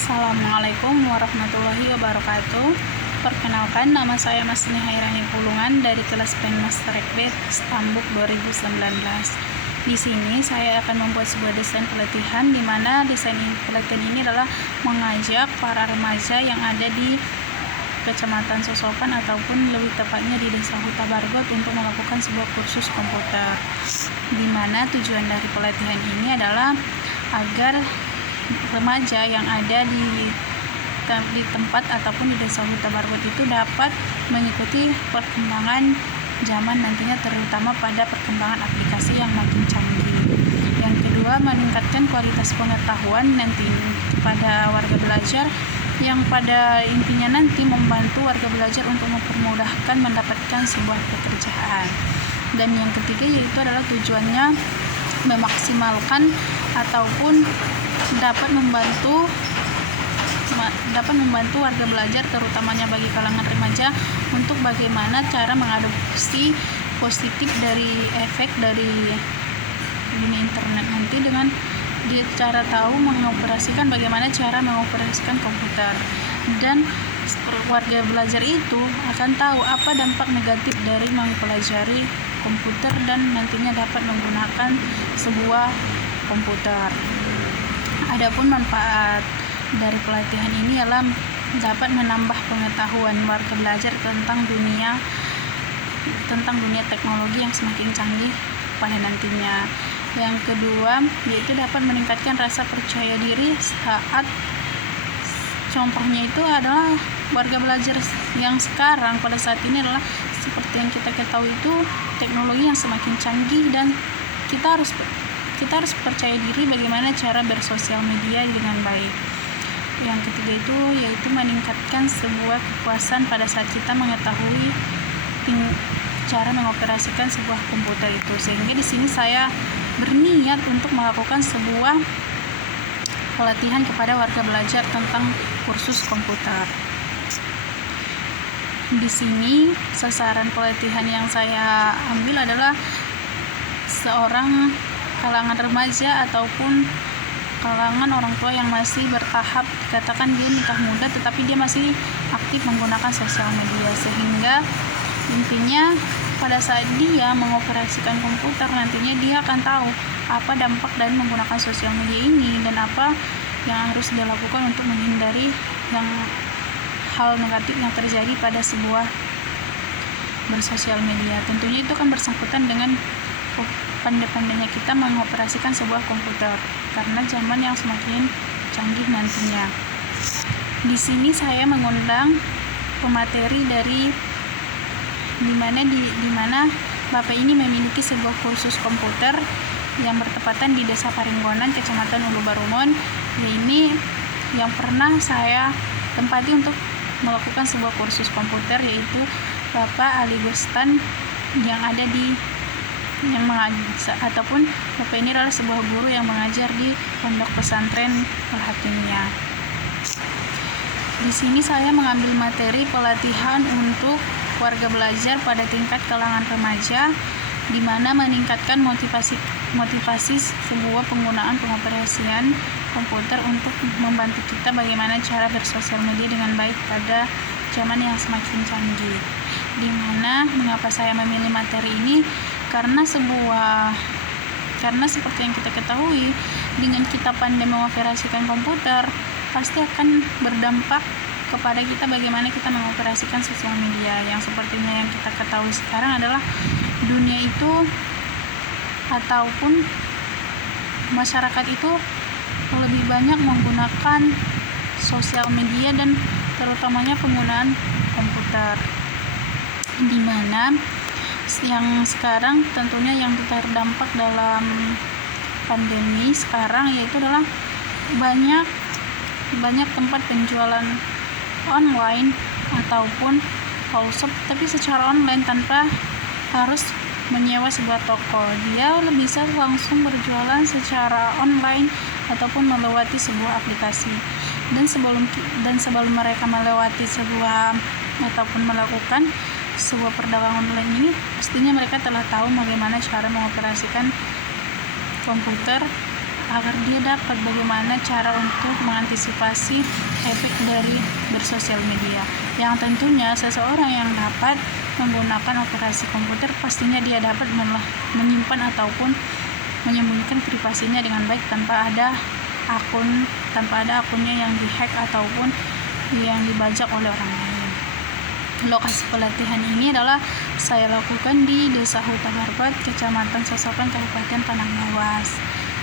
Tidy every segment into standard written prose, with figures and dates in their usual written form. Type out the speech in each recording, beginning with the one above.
Assalamualaikum warahmatullahi wabarakatuh. Perkenalkan, nama saya Mas Nihairani Pulungan dari kelas Penmaster Rekbet Stambuk 2019. Di sini saya akan membuat sebuah desain pelatihan, di mana desain pelatihan ini adalah mengajak para remaja yang ada di Kecamatan Sosokan ataupun lebih tepatnya di Desa Huta Bargot untuk melakukan sebuah kursus komputer. Di mana tujuan dari pelatihan ini adalah agar remaja yang ada di tempat ataupun di Desa Huta Bargot itu dapat mengikuti perkembangan zaman nantinya, terutama pada perkembangan aplikasi yang makin canggih. Yang kedua, meningkatkan kualitas pengetahuan nanti pada warga belajar, yang pada intinya nanti membantu warga belajar untuk mempermudahkan mendapatkan sebuah pekerjaan. Dan yang ketiga yaitu adalah tujuannya memaksimalkan ataupun dapat membantu warga belajar, terutamanya bagi kalangan remaja, untuk bagaimana cara mengadopsi positif dari efek dari dunia internet nanti dengan dia cara tahu bagaimana cara mengoperasikan komputer. Dan warga belajar itu akan tahu apa dampak negatif dari mempelajari komputer dan nantinya dapat menggunakan sebuah komputer. Adapun manfaat dari pelatihan ini adalah dapat menambah pengetahuan warga belajar tentang dunia teknologi yang semakin canggih pada nantinya. Yang kedua yaitu dapat meningkatkan rasa percaya diri saat, contohnya itu adalah warga belajar yang sekarang pada saat ini adalah seperti yang kita ketahui itu teknologi yang semakin canggih, dan kita harus percaya diri bagaimana cara bersosial media dengan baik. Yang ketiga itu yaitu meningkatkan sebuah kepuasan pada saat kita mengetahui cara mengoperasikan sebuah komputer itu. Sehingga di sini saya berniat untuk melakukan sebuah pelatihan kepada warga belajar tentang kursus komputer. Di sini sasaran pelatihan yang saya ambil adalah seorang kalangan remaja ataupun kalangan orang tua yang masih bertahap, katakan dia nikah muda tetapi dia masih aktif menggunakan sosial media, sehingga intinya pada saat dia mengoperasikan komputer nantinya dia akan tahu apa dampak dari menggunakan sosial media ini dan apa yang harus dia lakukan untuk menghindari hal negatif yang terjadi pada sebuah bersosial media. Tentunya itu kan bersangkutan dengan pandai-pandainya kita mengoperasikan sebuah komputer karena zaman yang semakin canggih nantinya. Di sini saya mengundang pemateri dari di mana Bapak ini memiliki sebuah kursus komputer yang bertepatan di Desa Paringgonan, Kecamatan Ulu Barumon. Ini yang pernah saya tempati untuk melakukan sebuah kursus komputer, yaitu Bapak Ali Bustan yang ada di ataupun Bapak ini adalah sebuah guru yang mengajar di Pondok Pesantren Al-Hakimiyah. Di sini saya mengambil materi pelatihan untuk warga belajar pada tingkat kalangan remaja, di mana meningkatkan motivasi sebuah penggunaan pengoperasian komputer untuk membantu kita bagaimana cara bersosial media dengan baik pada zaman yang semakin canggih. Di mana mengapa saya memilih materi ini? Karena seperti yang kita ketahui, dengan kita pandai mengoperasikan komputer pasti akan berdampak kepada kita bagaimana kita mengoperasikan sosial media. Yang sepertinya yang kita ketahui sekarang adalah dunia itu ataupun masyarakat itu lebih banyak menggunakan sosial media dan terutamanya penggunaan komputer, di mana yang sekarang tentunya yang terdampak dalam pandemi sekarang yaitu adalah banyak tempat penjualan online ataupun wholesale tapi secara online tanpa harus menyewa sebuah toko. Dia bisa langsung berjualan secara online ataupun melewati sebuah aplikasi. Dan sebelum mereka melewati sebuah ataupun melakukan sebuah perdagangan online ini, pastinya mereka telah tahu bagaimana cara mengoperasikan komputer agar dia dapat bagaimana cara untuk mengantisipasi efek dari bersosial media. Yang tentunya seseorang yang dapat menggunakan operasi komputer pastinya dia dapat menyimpan ataupun menyembunyikan privasinya dengan baik tanpa ada akunnya yang dihack ataupun yang dibajak oleh orang lain. Lokasi pelatihan ini adalah saya lakukan di Desa Huta Barbat, Kecamatan Sosokan, Kabupaten Padang Lawas.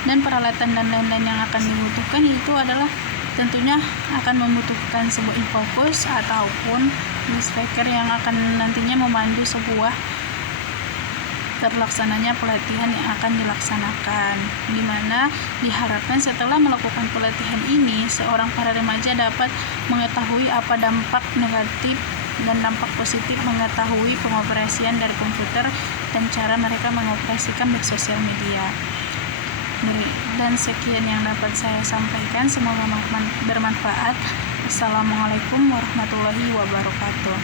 Dan peralatan dan lain-lain yang akan dibutuhkan itu adalah tentunya akan membutuhkan sebuah infokus ataupun speaker yang akan nantinya memandu sebuah terlaksananya pelatihan yang akan dilaksanakan, di mana diharapkan setelah melakukan pelatihan ini seorang para remaja dapat mengetahui apa dampak negatif dan dampak positif mengetahui pengoperasian dari komputer dan cara mereka mengoperasikan sosial media. Dan sekian yang dapat saya sampaikan, semoga bermanfaat. Assalamualaikum warahmatullahi wabarakatuh.